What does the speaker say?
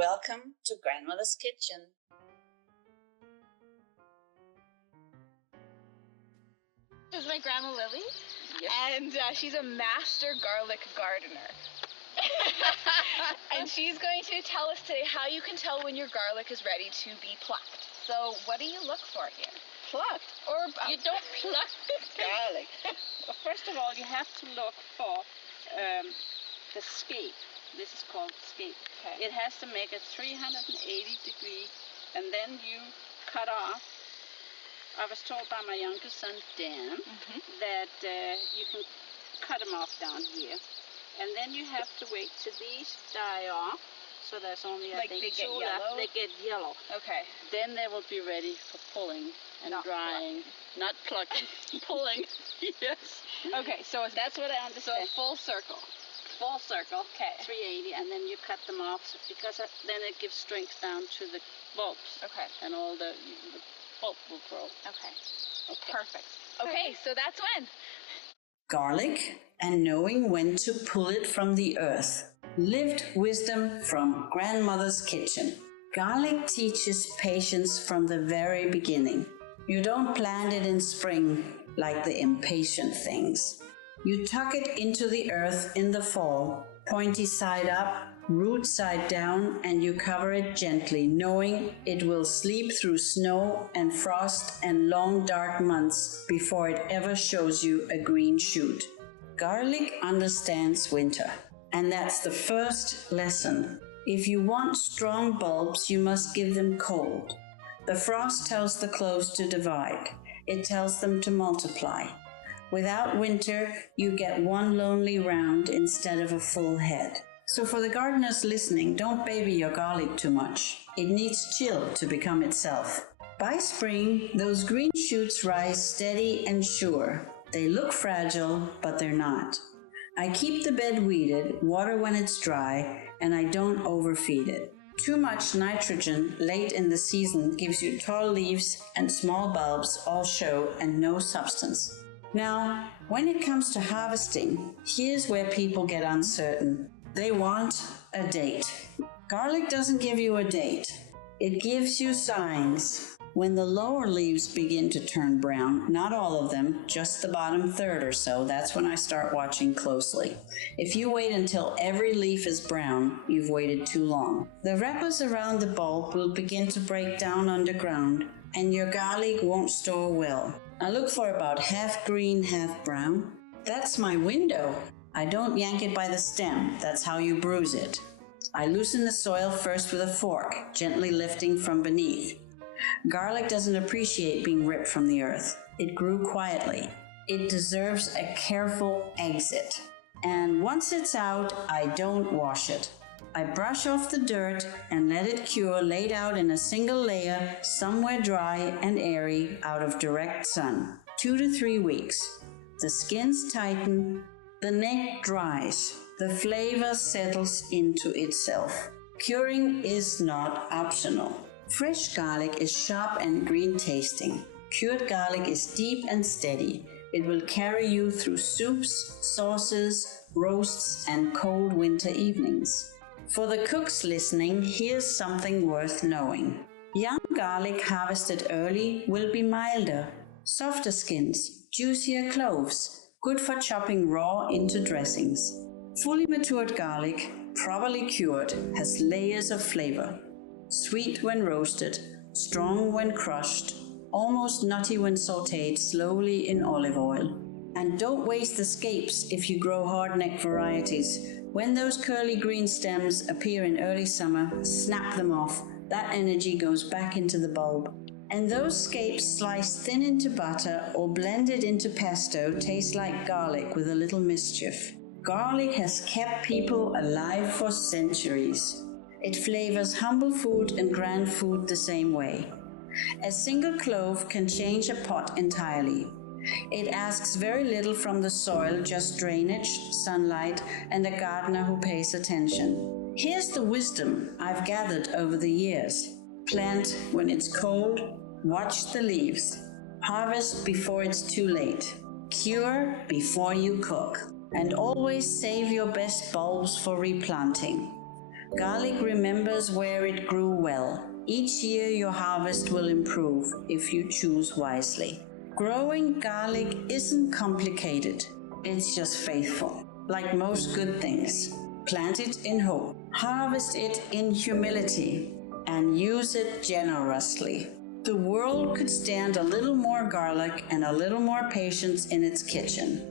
Welcome to Grandmother's Kitchen. This is my grandma Lily, Yep. and she's a master garlic gardener. And she's going to tell us today how you can tell when your garlic is ready to be plucked. So what do you look for here? Plucked? Or You don't pluck garlic. Well, first of all, you have to look for the scape. This is called scape. Okay. It has to make a 380 degree, and then you cut off. I was told by my youngest son, Dan, that you can cut them off down here. And then you have to wait till these die off. So there's only, I think, they get two yellow? left. They get yellow. Okay. Then they will be ready for pulling and Not drying. Not plucking, pulling. Yes. Okay, so That's what I so understand. full circle. Full circle, Okay. 380, and then you cut them off because then it gives strength down to the bulbs, Okay. and all the pulp will grow. Okay. Okay. Perfect. Okay, so that's when. Garlic and knowing when to pull it from the earth. Lived wisdom from Grandmother's Kitchen. Garlic teaches patience from the very beginning. You don't plant it in spring like the impatient things. You tuck it into the earth in the fall, pointy side up, root side down, and you cover it gently, knowing it will sleep through snow and frost and long dark months before it ever shows you a green shoot. Garlic understands winter, and that's the first lesson. If you want strong bulbs, you must give them cold. The frost tells the cloves to divide. It tells them to multiply. Without winter, you get one lonely round instead of a full head. So for the gardeners listening, don't baby your garlic too much. It needs chill to become itself. By spring, those green shoots rise steady and sure. They look fragile, but they're not. I keep the bed weeded, water when it's dry, and I don't overfeed it. Too much nitrogen late in the season gives you tall leaves and small bulbs, all show and no substance. Now, when it comes to harvesting, here's where people get uncertain. They want a date. Garlic doesn't give you a date. It gives you signs. When the lower leaves begin to turn brown, not all of them, just the bottom third or so, that's when I start watching closely. If you wait until every leaf is brown, you've waited too long. The wrappers around the bulb will begin to break down underground, and your garlic won't store well. I look for about half green, half brown. That's my window. I don't yank it by the stem. That's how you bruise it. I loosen the soil first with a fork, gently lifting from beneath. Garlic doesn't appreciate being ripped from the earth. It grew quietly. It deserves a careful exit. And once it's out, I don't wash it. I brush off the dirt and let it cure laid out in a single layer, somewhere dry and airy out of direct sun. 2 to 3 weeks. The skins tighten, the neck dries, the flavor settles into itself. Curing is not optional. Fresh garlic is sharp and green tasting. Cured garlic is deep and steady. It will carry you through soups, sauces, roasts, and cold winter evenings. For the cooks listening, here's something worth knowing. Young garlic harvested early will be milder, softer skins, juicier cloves, good for chopping raw into dressings. Fully matured garlic, properly cured, has layers of flavor. Sweet when roasted, strong when crushed, almost nutty when sautéed slowly in olive oil. And don't waste the scapes if you grow hardneck varieties. When those curly green stems appear in early summer, snap them off. That energy goes back into the bulb. And those scapes sliced thin into butter or blended into pesto taste like garlic with a little mischief. Garlic has kept people alive for centuries. It flavors humble food and grand food the same way. A single clove can change a pot entirely. It asks very little from the soil, just drainage, sunlight, and a gardener who pays attention. Here's the wisdom I've gathered over the years. Plant when it's cold, watch the leaves. Harvest before it's too late. Cure before you cook. And always save your best bulbs for replanting. Garlic remembers where it grew well. Each year your harvest will improve if you choose wisely. Growing garlic isn't complicated. It's just faithful. Like most good things. Plant it in hope. Harvest it in humility. And use it generously. The world could stand a little more garlic and a little more patience in its kitchen.